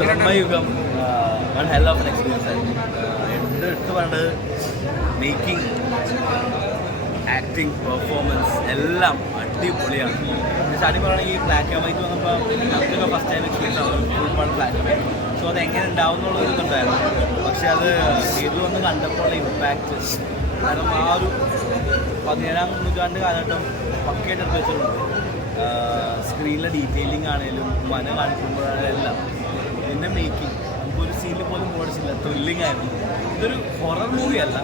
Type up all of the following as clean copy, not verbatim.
Bramayugam one hell of experience ആയിരുന്നു. എടുത്ത് വേണ്ടത് മേക്കിംഗ്, ആക്ടിങ്, പെർഫോമൻസ് എല്ലാം അടിപൊളിയാണ്. സ്റ്റാർട്ടിങ് പറയുകയാണെങ്കിൽ ബ്ലാക്ക് ആൻഡ് വൈറ്റ് വന്നപ്പോൾ നമുക്കൊക്കെ ഫസ്റ്റ് ടൈം എക്സ്പീരിയൻസ് ആണ് ഒരുപാട് ബ്ലാക്ക് ആൻഡ് വൈറ്റ്. സോ അത് എങ്ങനെ ഉണ്ടാവും എന്നുള്ളൊരു ഇതുണ്ടായിരുന്നു. പക്ഷെ അത് തിയേറ്ററിൽ വന്ന് കണ്ടപ്പോൾ ഇമ്പാക്റ്റ്, കാരണം ആ ഒരു 17ാം നൂറ്റാണ്ട് കാലഘട്ടം പക്കയായിട്ട് എടുത്ത് വെച്ചിട്ടുണ്ട്. സ്ക്രീനിലെ ഡീറ്റെയിലിംഗ് ആണെങ്കിലും മന കാണിക്കുമ്പോഴാണെങ്കിലും എല്ലാം, പിന്നെ മേക്കിംഗ്, നമുക്കൊരു സീനിൽ പോലും ഓടിച്ചില്ല, ത്രില്ലിംഗ് ആയിരുന്നു. ഇതൊരു ഹൊറർ മൂവിയല്ല.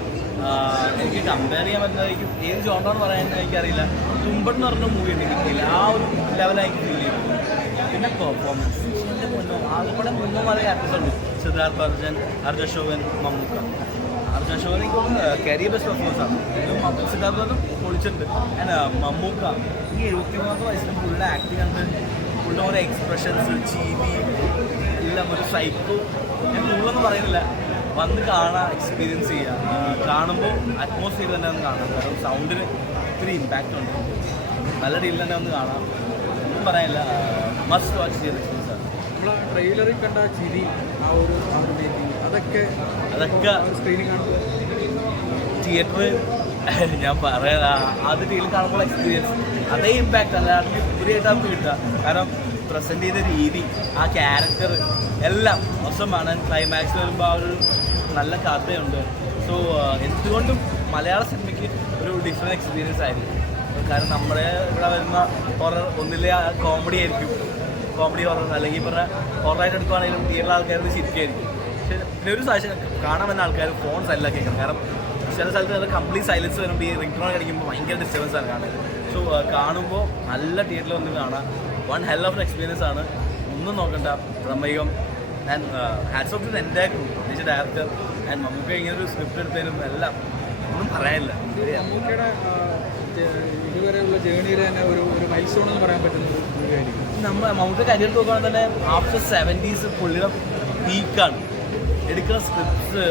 എനിക്ക് കമ്പയർ ചെയ്യാൻ പറ്റുന്നതായിരിക്കും ഏത് ജോണ്ടാന്ന് പറയാൻ എനിക്കറിയില്ല. തുമ്പൻ എന്ന് പറഞ്ഞ മൂവി ഉണ്ട് കിട്ടിയില്ല, ആ ഒരു ലെവലായി ഫീൽ ചെയ്തു. പിന്നെ പെർഫോമൻസ് എൻ്റെ മുന്നോ ആകെപ്പാടെ 3-4 ആക്ടേഴ്സ് ഉണ്ട്. സിദ്ധാർത്ഥ് അർജുൻ, അർജുൻ അശോകൻ, മമ്മൂക്ക. അർജുൻ അശോകൻ എനിക്ക് കരിയർ ബെസ്റ്റ് പെർഫോമൻസ് ആണ്. സിദ്ധാർത്ഥ് അർജുൻ പൊളിച്ചിട്ടുണ്ട്. മമ്മൂക്ക ഈ 73 വയസ്സിലും പുള്ളിയുടെ ആക്ടിങ് കണ്ട്, പുള്ളിയുടെ ഓരോ എക്സ്പ്രഷൻസ്, ചിരി എല്ലാം ഒരു സൈക്കോ. ഞാൻ കൂടുതലൊന്നും പറയുന്നില്ല, വന്ന് കാണാൻ, എക്സ്പീരിയൻസ് ചെയ്യുക. കാണുമ്പോൾ അറ്റ്മോസ്ഫിയർ തന്നെ ഒന്ന് കാണാം. കാരണം സൗണ്ടിന് ഒത്തിരി ഇമ്പാക്റ്റ് ഉണ്ട്. നല്ല രീതിയിൽ തന്നെ ഒന്ന് കാണാം. ഒന്നും പറയാനില്ല, മസ്റ്റ് വാച്ച് ചെയ്ത എക്സ്പീരിയൻസ് ആണ്. നമ്മൾ ട്രെയിലറിൽ കണ്ട ചിരി, ആ ഒരു അതൊക്കെ സ്ക്രീനിൽ കാണുമ്പോൾ തിയേറ്ററിൽ ഞാൻ പറയാം, അത് തിയേറ്ററിൽ കാണുമ്പോൾ എക്സ്പീരിയൻസ് അതേ ഇമ്പാക്റ്റ് അല്ലാണ്ട് പുതിയതായിട്ട് നമുക്ക് കിട്ടുക. കാരണം പ്രസൻറ്റ് ചെയ്ത രീതി, ആ ക്യാരക്ടർ എല്ലാം മോശമാണ്. ക്ലൈമാക്സ് വരുമ്പോൾ ആ ഒരു നല്ല കഥയുണ്ട്. സോ എന്തുകൊണ്ടും മലയാള സിനിമയ്ക്ക് ഒരു ഡിഫറെൻറ്റ് എക്സ്പീരിയൻസ് ആയിരിക്കും. കാരണം നമ്മുടെ ഇവിടെ വരുന്ന ഹൊറർ ഒന്നിലെ കോമഡി ആയിരിക്കും, കോമഡി ഹൊറർ, അല്ലെങ്കിൽ പറഞ്ഞാൽ ഹൊററായിട്ട് എടുക്കുവാണെങ്കിലും തിയേറ്ററിൽ ആൾക്കാർക്ക് ശരിക്കായിരിക്കും. പക്ഷേ പിന്നെ ഒരു സാക്ഷ്യം കാണാൻ വരുന്ന ആൾക്കാർ ഫോൺ സൈഡിലൊക്കെ കേൾക്കണം. കാരണം ചില സ്ഥലത്ത് കംപ്ലീറ്റ് സൈലൻസ് വരുമ്പോൾ ഈ റിംഗ് ടോൺ അടിക്കുമ്പോൾ ഭയങ്കര ഡിസ്റ്റർബൻസ് ആണ് കാണുന്നത്. സോ കാണുമ്പോൾ നല്ല തിയേറ്ററിൽ വന്ന് കാണാം. വൺ ഹെൽ ഓഫ് എക്സ്പീരിയൻസ് ആണ്. ഒന്നും നോക്കണ്ട, Bramayugam. And hats of two the entire crew, പ്രത്യേകിച്ച് ഡയറക്ടർ ആൻഡ് നമുക്ക് ഇങ്ങനെ ഒരു സ്ക്രിപ്റ്റ് എടുത്തതിനും എല്ലാം ഒന്നും പറയാനില്ല. മമ്മൂക്കയുടെ ഇതുവരെയുള്ള ജേണിയിൽ തന്നെ ഒരു മൈൽ സ്റ്റോൺ എന്ന് പറയാൻ പറ്റുന്ന ഒരു മൂവിയായിരിക്കും. മമ്മൂക്ക കരിയർ നോക്കുകയാണെങ്കിൽ തന്നെ ആഫ്റ്റർ 70s പുള്ളിയുടെ പീക്കാണ്. എടുക്കുന്ന സ്ക്രിപ്റ്റ്സ്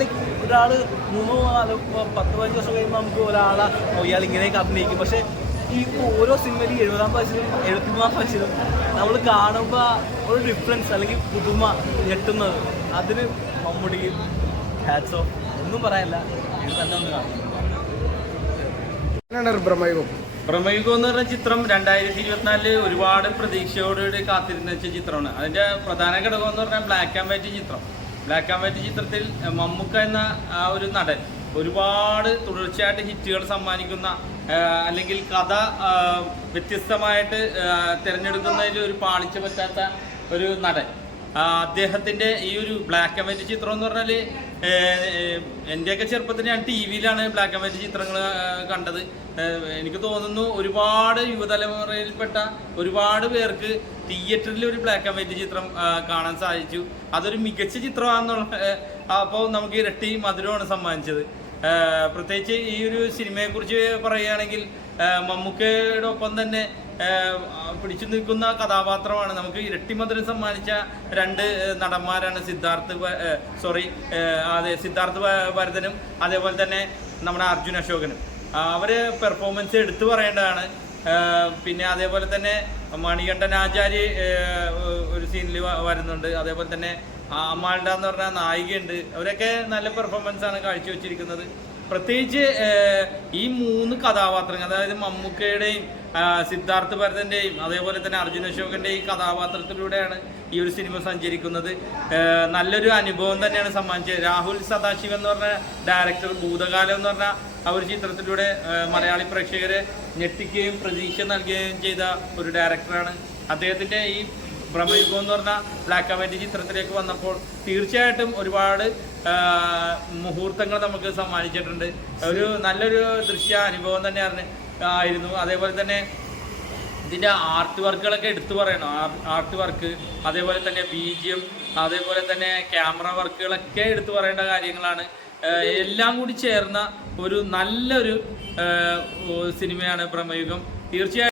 ലൈക്ക് ഒരാൾ 3-10-15 വർഷം കഴിയുമ്പോൾ നമുക്ക് ഒരാളെ ഇയാൾ ഇങ്ങനെയൊക്കെ അഭിനയിക്കും. പക്ഷേ ഈ ഓരോ സിനിമയിലും 70-ാം വയസ്സിലും 73-ാം വയസ്സിലും നമ്മൾ കാണുമ്പോൾ ഒരു ഡിഫറൻസ് അല്ലെങ്കിൽ പുതുമ ഞെട്ടുന്നത്, അതിന് മമ്മൂട്ടിക്ക് ഹാറ്റ്സ് ഓഫ്. ഒന്നും പറയാനില്ല, ഇത് തന്നെ ഒന്ന് കാണും. ബ്രഹ്മയുഗം എന്ന് പറഞ്ഞ ചിത്രം 2024 ഒരുപാട് പ്രതീക്ഷയോടുകൂടി കാത്തിരുന്ന ചിത്രമാണ്. അതിൻ്റെ പ്രധാന ഘടകം എന്ന് പറഞ്ഞാൽ ബ്ലാക്ക് ആൻഡ് വൈറ്റ് ചിത്രം. ബ്ലാക്ക് ആൻഡ് വൈറ്റ് ചിത്രത്തിൽ മമ്മൂക്ക എന്ന ആ ഒരു നടൻ ഒരുപാട് തുടർച്ചയായിട്ട് ഹിറ്റുകൾ സമ്മാനിക്കുന്ന, അല്ലെങ്കിൽ കഥ വ്യത്യസ്തമായിട്ട് തിരഞ്ഞെടുക്കുന്നതിൽ ഒരു പാളിച്ച പറ്റാത്ത ഒരു നടൻ. അദ്ദേഹത്തിൻ്റെ ഈ ഒരു ബ്ലാക്ക് ആൻഡ് വൈറ്റ് ചിത്രം എന്ന് പറഞ്ഞാൽ എൻ്റെയൊക്കെ ചെറുപ്പത്തിൽ ഞാൻ ടി വിയിലാണ് ബ്ലാക്ക് ആൻഡ് വൈറ്റ് ചിത്രങ്ങൾ കണ്ടത്. എനിക്ക് തോന്നുന്നു ഒരുപാട് യുവതലമുറയിൽപ്പെട്ട ഒരുപാട് പേർക്ക് തിയേറ്ററിൽ ഒരു ബ്ലാക്ക് ആൻഡ് വൈറ്റ് ചിത്രം കാണാൻ സാധിച്ചു. അതൊരു മികച്ച ചിത്രമാണെന്നുള്ള അപ്പോൾ നമുക്ക് ഇരട്ടി മധുരമാണ് സമ്മാനിച്ചത്. പ്രത്യേകിച്ച് ഈ ഒരു സിനിമയെക്കുറിച്ച് പറയുകയാണെങ്കിൽ മമ്മൂക്കയുടെ ഒപ്പം തന്നെ പിടിച്ചു നിൽക്കുന്ന കഥാപാത്രമാണ്. നമുക്ക് ഇരട്ടി മധുരം സമ്മാനിച്ച 2 നടന്മാരാണ് സിദ്ധാർത്ഥ് ഭരതനും അതേപോലെ തന്നെ നമ്മുടെ അർജുൻ അശോകനും. അവർ പെർഫോമൻസ് എടുത്തു പറയേണ്ടതാണ്. പിന്നെ അതേപോലെ തന്നെ മണികണ്ഠൻ ആചാര്യ ഒരു സീനിൽ വരുന്നുണ്ട്. അതേപോലെ തന്നെ അമാൽഡ എന്ന് പറഞ്ഞ നായികയുണ്ട്. അവരൊക്കെ നല്ല പെർഫോമൻസ് ആണ് കാഴ്ചവെച്ചിരിക്കുന്നത്. പ്രത്യേകിച്ച് ഈ 3 കഥാപാത്രങ്ങൾ, അതായത് മമ്മൂക്കയുടെയും സിദ്ധാർത്ഥ് ഭരതൻ്റെയും അതേപോലെ തന്നെ അർജുൻ അശോകൻ്റെയും കഥാപാത്രത്തിലൂടെയാണ് ഈ ഒരു സിനിമ സഞ്ചരിക്കുന്നത്. നല്ലൊരു അനുഭവം തന്നെയാണ് സമ്മാനിച്ചത്. രാഹുൽ സദാശിവൻ എന്ന് പറഞ്ഞ ഡയറക്ടർ ഭൂതകാലം എന്ന് പറഞ്ഞ ആ ഒരു ചിത്രത്തിലൂടെ മലയാളി പ്രേക്ഷകരെ ഞെട്ടിക്കുകയും പ്രതീക്ഷ നൽകുകയും ചെയ്ത ഒരു ഡയറക്ടറാണ്. അദ്ദേഹത്തിൻ്റെ ഈ ബ്രഹ്മയുഗം എന്ന് പറഞ്ഞ ബ്ലാക്ക് ആൻഡ് വൈറ്റ് ചിത്രത്തിലേക്ക് വന്നപ്പോൾ തീർച്ചയായിട്ടും ഒരുപാട് മുഹൂർത്തങ്ങൾ നമുക്ക് സമ്മാനിച്ചിട്ടുണ്ട്. ഒരു നല്ലൊരു ദൃശ്യ അനുഭവം തന്നെയാണ് ആയിരുന്നു. അതേപോലെ തന്നെ ഇതിൻ്റെ ആർട്ട് വർക്കുകളൊക്കെ എടുത്തു പറയണം. ആർട്ട് വർക്ക്, അതേപോലെ തന്നെ BGM, അതേപോലെ തന്നെ ക്യാമറ വർക്കുകളൊക്കെ എടുത്തു പറയേണ്ട കാര്യങ്ങളാണ്. എല്ലാം കൂടി ചേർന്ന ഒരു നല്ലൊരു സിനിമയാണ് ബ്രഹ്മയുഗം. തീർച്ചയായും